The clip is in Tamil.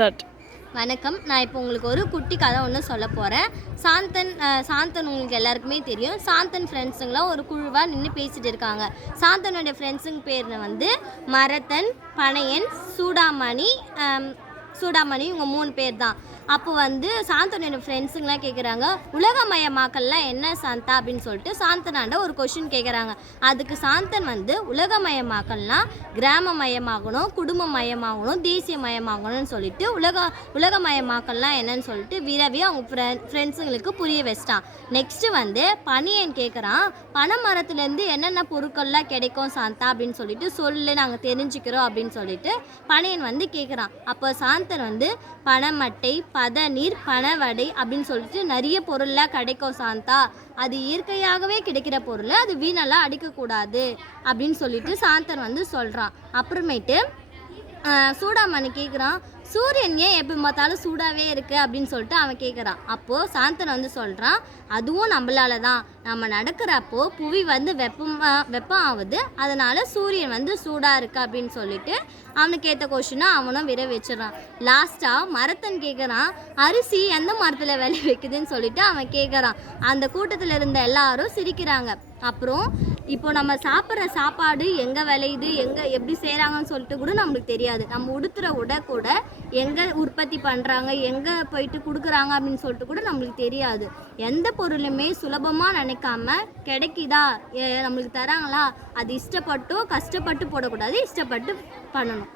ஸ்டார்ட். வணக்கம். நான் இப்போ உங்களுக்கு ஒரு குட்டி கதை ஒன்று சொல்ல போகிறேன். சாந்தன் உங்களுக்கு எல்லாருக்குமே தெரியும். சாந்தன் ஃப்ரெண்ட்ஸுங்களாம் ஒரு குழுவாக நின்று பேசிகிட்டு இருக்காங்க. சாந்தனுடைய ஃப்ரெண்ட்ஸுங்க பேர் வந்து மரத்தன், பனையன், சூடாமணி இவங்க 3 பேர் தான். அப்போ வந்து சாந்தனோட ஃப்ரெண்ட்ஸுங்களாம் கேட்குறாங்க, உலகமயமாக்கல்லாம் என்ன சாந்தா அப்படின்னு சொல்லிட்டு சாந்தனாண்ட ஒரு கொஷின் கேட்குறாங்க. அதுக்கு சாந்தன் வந்து உலகமயமாக்கல்லாம் கிராமமயமாகணும், குடும்பமயமாகணும், தேசியமயமாகணும்னு சொல்லிட்டு உலகமயமாக்கல்லாம் என்னன்னு சொல்லிட்டு விரவி அவங்க ஃப்ரெண்ட்ஸுங்களுக்கு புரிய வச்சிட்டான். நெக்ஸ்ட்டு வந்து பனியன் கேட்குறான், பனை மரத்துலேருந்து என்னென்ன பொருட்கள்லாம் கிடைக்கும் சாந்தா அப்படின்னு சொல்லிட்டு சொல்லு, நாங்கள் தெரிஞ்சுக்கிறோம் அப்படின்னு சொல்லிட்டு பனியன் வந்து கேட்குறான். அப்போ சாந்தன் வந்து பனைமட்டை, பதநீர், பனவடை அப்படின்னு சொல்லிட்டு நிறைய பொருள்லாம் கிடைக்கும் சாந்தா, அது இயற்கையாகவே கிடைக்கிற பொருள், அது வீணெல்லாம் அடிக்கக்கூடாது அப்படின்னு சொல்லிட்டு சாந்தன் வந்து சொல்கிறான். அப்புறமேட்டு சூடாமணி கேட்குறான், சூரியன் ஏன் எப்போ பார்த்தாலும் சூடாகவே இருக்குது அப்படின்னு சொல்லிட்டு அவன் கேட்குறான். அப்போது சாந்தன் வந்து சொல்கிறான், அதுவும் நம்மளால தான், நம்ம நடக்கிறப்போ புவி வந்து வெப்பம் ஆகுது, அதனால் சூரியன் வந்து சூடாக இருக்குது அப்படின்னு சொல்லிட்டு அவனுக்கு ஏற்ற கொஷினை அவனும் விர வச்சிடறான். லாஸ்ட்டாக மரத்தன் கேட்குறான், அரிசி எந்த மரத்தில் விளை வைக்குதுன்னு சொல்லிட்டு அவன் கேட்குறான். அந்த கூட்டத்தில் இருந்த எல்லாரும் சிரிக்கிறாங்க. அப்புறம் இப்போ நம்ம சாப்பிட்ற சாப்பாடு எங்கே விளையுது, எங்கே எப்படி செய்கிறாங்கன்னு சொல்லிட்டு கூட நம்மளுக்கு தெரியாது. நம்ம உடுத்துகிற உடை கூட எங்கே உற்பத்தி பண்ணுறாங்க, எங்கே போயிட்டு கொடுக்குறாங்க அப்படின்னு சொல்லிட்டு கூட நம்மளுக்கு தெரியாது. எந்த பொருளுமே சுலபமாக நினைக்காம கிடைக்குதா, நம்மளுக்கு தராங்களா, அது இஷ்டப்பட்டோ கஷ்டப்பட்டு போடக்கூடாது, இஷ்டப்பட்டு பண்ணணும்.